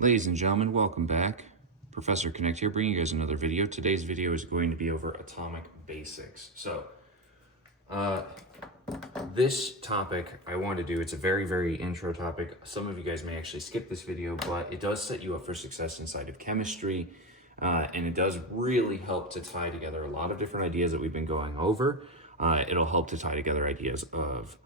Ladies and gentlemen, welcome back. Professor Connect here, bringing you guys another video. Today's video is going to be over atomic basics. So, this topic I want to do, it's a very intro topic. Some of you guys may actually skip this video, but it does set you up for success inside of chemistry, and it does really help to tie together a lot of different ideas that we've been going over. It'll help to tie together ideas of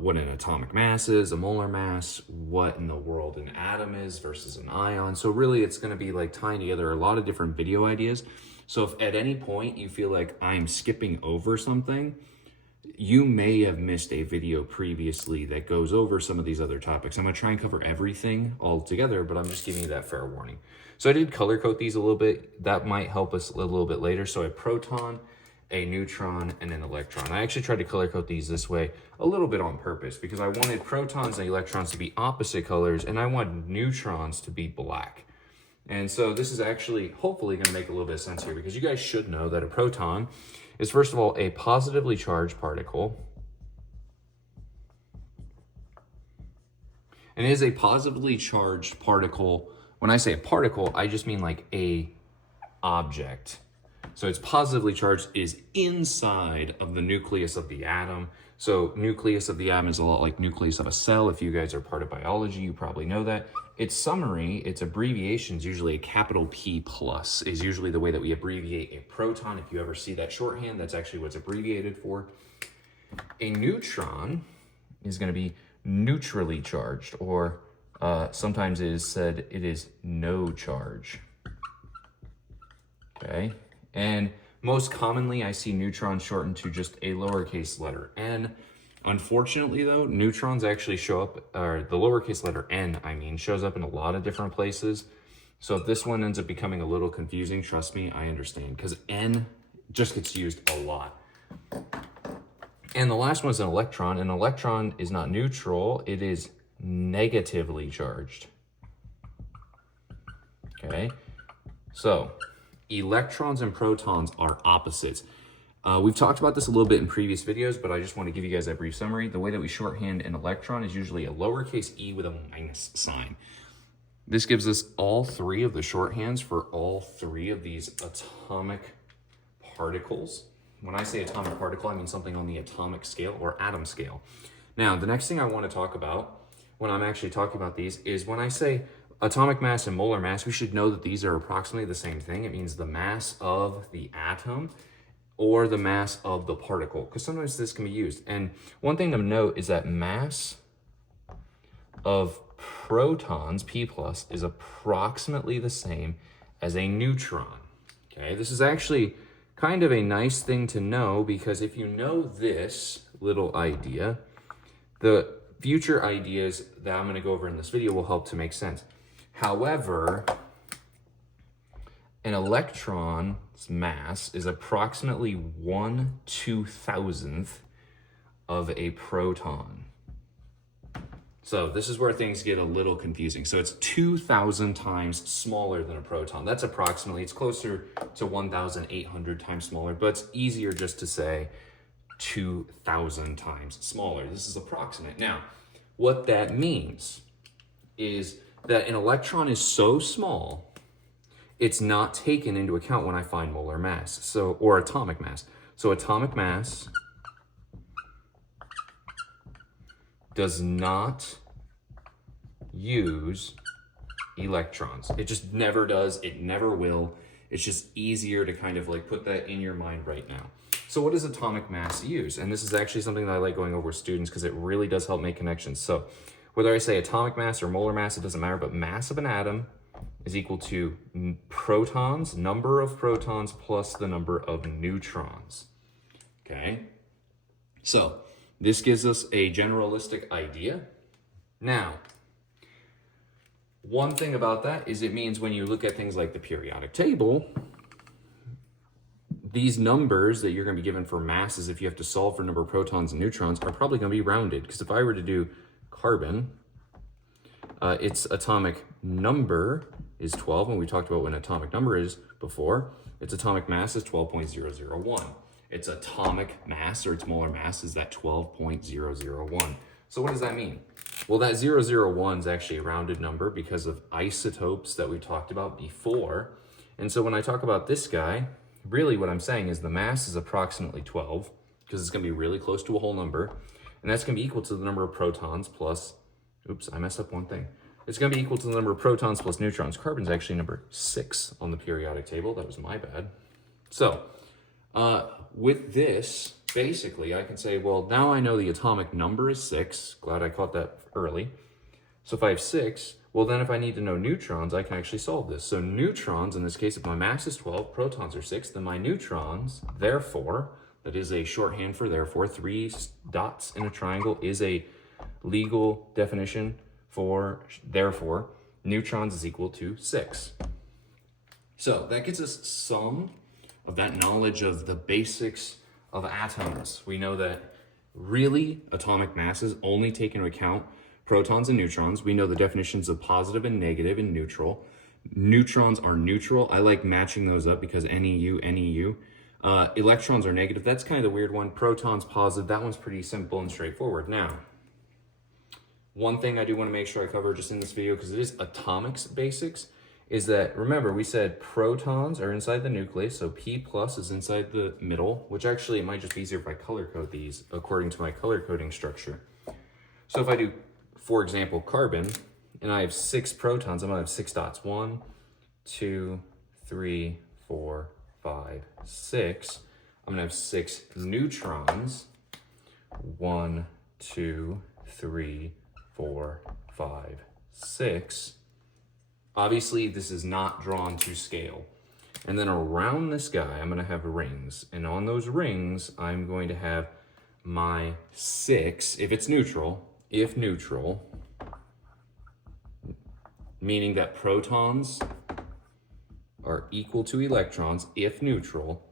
what an atomic mass is, a molar mass, what in the world an atom is versus an ion. So really it's going to be like tying together a lot of different video ideas. So if at any point you feel like I'm skipping over something, you may have missed a video previously that goes over some of these other topics. I'm going to try and cover everything all together, but I'm just giving you that fair warning. So I did color code these a little bit. That might help us a little bit later. So a proton, a neutron, and an electron. I actually tried to color code these this way a little bit on purpose because I wanted protons and electrons to be opposite colors and I wanted neutrons to be black. And so this is actually hopefully going to make a little bit of sense here because you guys should know that a proton is first of all a positively charged particle. And it is a positively charged particle. When I say a particle, I just mean like a object. So it's positively charged, is inside of the nucleus of the atom. So nucleus of the atom is a lot like nucleus of a cell. If you guys are part of biology, you probably know that. Its summary, its abbreviation is usually a capital P plus is usually the way that we abbreviate a proton. If you ever see that shorthand, that's actually what it's abbreviated for. A neutron is going to be neutrally charged, or sometimes it is said it is no charge. Okay. And most commonly, I see neutrons shortened to just a lowercase letter n. Unfortunately, though, neutrons actually show up, or the lowercase letter n, shows up in a lot of different places. So if this one ends up becoming a little confusing, trust me, I understand, because n just gets used a lot. And the last one is an electron. An electron is not neutral, it is negatively charged. Okay, so electrons and protons are opposites. We've talked about this a little bit in previous videos, but I just want to give you guys a brief summary. The way that we shorthand an electron is usually a lowercase e with a minus sign. This gives us all three of the shorthands for all three of these atomic particles. When I say atomic particle, I mean something on the atomic scale or atom scale. Now, the next thing I want to talk about when I'm actually talking about these is when I say atomic mass and molar mass, we should know that these are approximately the same thing. It means the mass of the atom or the mass of the particle, because sometimes this can be used. And one thing to note is that mass of protons, P plus, is approximately the same as a neutron. Okay, this is actually kind of a nice thing to know because if you know this little idea, the future ideas that I'm going to go over in this video will help to make sense. However, an electron's mass is approximately 1/2000th of a proton. So this is where things get a little confusing. So it's 2,000 times smaller than a proton. That's approximately, it's closer to 1,800 times smaller, but it's easier just to say 2,000 times smaller. This is approximate. Now, what that means is that an electron is so small, it's not taken into account when I find molar mass, or atomic mass. So atomic mass does not use electrons. It just never does, it never will. It's just easier to kind of like put that in your mind right now. So what does atomic mass use? And this is actually something that I like going over with students because it really does help make connections. So whether I say atomic mass or molar mass, it doesn't matter, but mass of an atom is equal to protons, number of protons plus the number of neutrons. Okay, so this gives us a generalistic idea. Now, one thing about that is it means when you look at things like the periodic table, these numbers that you're going to be given for masses, if you have to solve for number of protons and neutrons, are probably going to be rounded. Because if I were to do carbon, its atomic number is 12, and we talked about what an atomic number is before. Its atomic mass is 12.001. Its atomic mass, or its molar mass, is that 12.001. So what does that mean? Well, that 001 is actually a rounded number because of isotopes that we talked about before. And so when I talk about this guy, really what I'm saying is the mass is approximately 12, because it's going to be really close to a whole number. And that's going to be equal to the number of protons plus, oops, I messed up one thing. It's going to be equal to the number of protons plus neutrons. Carbon's actually number 6 on the periodic table. That was my bad. So with this, basically, I can say, well, now I know the atomic number is 6. Glad I caught that early. So if I have 6, well, then if I need to know neutrons, I can actually solve this. So neutrons, in this case, if my mass is 12, protons are 6, then my neutrons, therefore, that is a shorthand for therefore, 3 dots in a triangle is a legal definition for therefore, neutrons is equal to 6. So that gets us some of that knowledge of the basics of atoms. We know that really atomic masses only take into account protons and neutrons. We know the definitions of positive and negative and neutral. Neutrons are neutral. I like matching those up because NEU, NEU. Electrons are negative. That's kind of the weird one. Protons positive. That one's pretty simple and straightforward. Now, one thing I do want to make sure I cover just in this video, because it is atomics basics, is that, remember, we said protons are inside the nucleus, so P plus is inside the middle, which actually it might just be easier if I color code these according to my color coding structure. So if I do, for example, carbon, and I have 6 protons, I'm going to have 6 dots. 1, 2, 3, 4, 5, 6. I'm going to have 6 neutrons. 1, 2, 3, 4, 5, 6. Obviously, this is not drawn to scale. And then around this guy, I'm going to have rings. And on those rings, I'm going to have my 6, if it's neutral, if neutral, meaning that protons are equal to electrons, if neutral.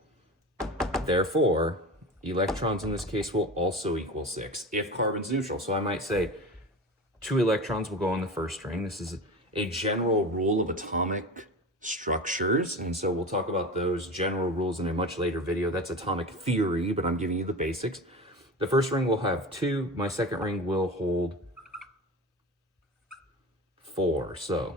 Therefore, electrons in this case will also equal 6, if carbon's neutral. So I might say 2 electrons will go on the first ring. This is a general rule of atomic structures, and so we'll talk about those general rules in a much later video. That's atomic theory, but I'm giving you the basics. The first ring will have 2. My second ring will hold 4. So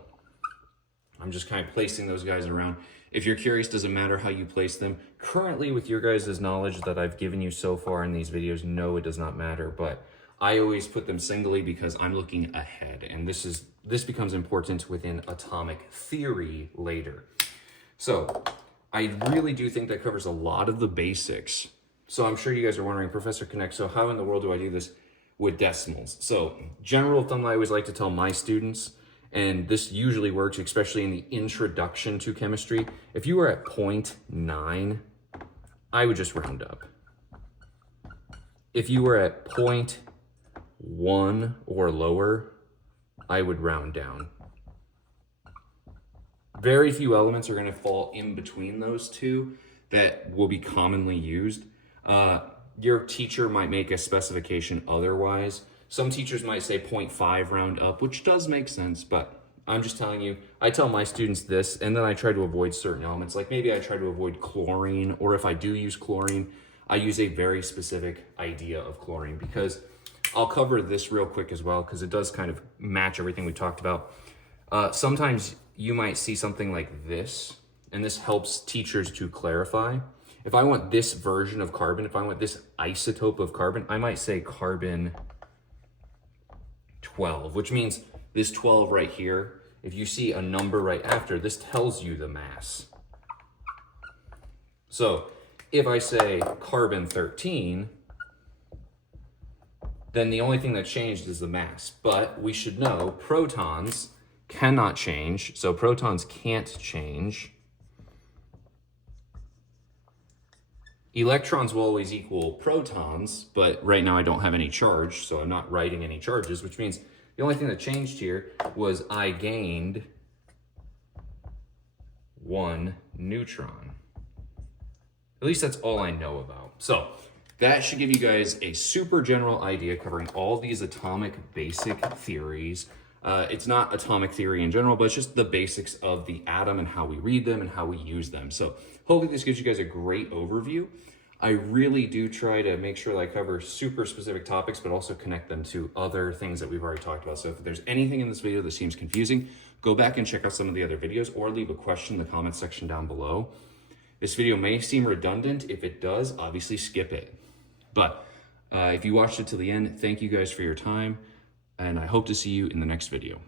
I'm just kind of placing those guys around. If you're curious, doesn't matter how you place them. Currently, with your guys' knowledge that I've given you so far in these videos, no, it does not matter, but I always put them singly because I'm looking ahead, and this becomes important within atomic theory later. So I really do think that covers a lot of the basics. So I'm sure you guys are wondering, Professor Connect, so how in the world do I do this with decimals? So general thumb I always like to tell my students, and this usually works, especially in the introduction to chemistry. If you were at 0.9, I would just round up. If you were at 0.1 or lower, I would round down. Very few elements are going to fall in between those two that will be commonly used. Your teacher might make a specification otherwise. Some teachers might say 0.5 round up, which does make sense, but I'm just telling you, I tell my students this, and then I try to avoid certain elements. Like maybe I try to avoid chlorine, or if I do use chlorine, I use a very specific idea of chlorine, because I'll cover this real quick as well, because it does kind of match everything we talked about. Sometimes you might see something like this, and this helps teachers to clarify. If I want this version of carbon, if I want this isotope of carbon, I might say carbon 12, which means this 12 right here, if you see a number right after, this tells you the mass. So if I say carbon 13, then the only thing that changed is the mass. But we should know protons cannot change, so protons can't change. Electrons will always equal protons, but right now I don't have any charge, so I'm not writing any charges, which means the only thing that changed here was I gained 1 neutron. At least that's all I know about. So that should give you guys a super general idea covering all these atomic basic theories. It's not atomic theory in general, but it's just the basics of the atom and how we read them and how we use them. So hopefully this gives you guys a great overview. I really do try to make sure that I cover super specific topics, but also connect them to other things that we've already talked about. So if there's anything in this video that seems confusing, go back and check out some of the other videos or leave a question in the comment section down below. This video may seem redundant. If it does, obviously skip it. But if you watched it to the end, thank you guys for your time, and I hope to see you in the next video.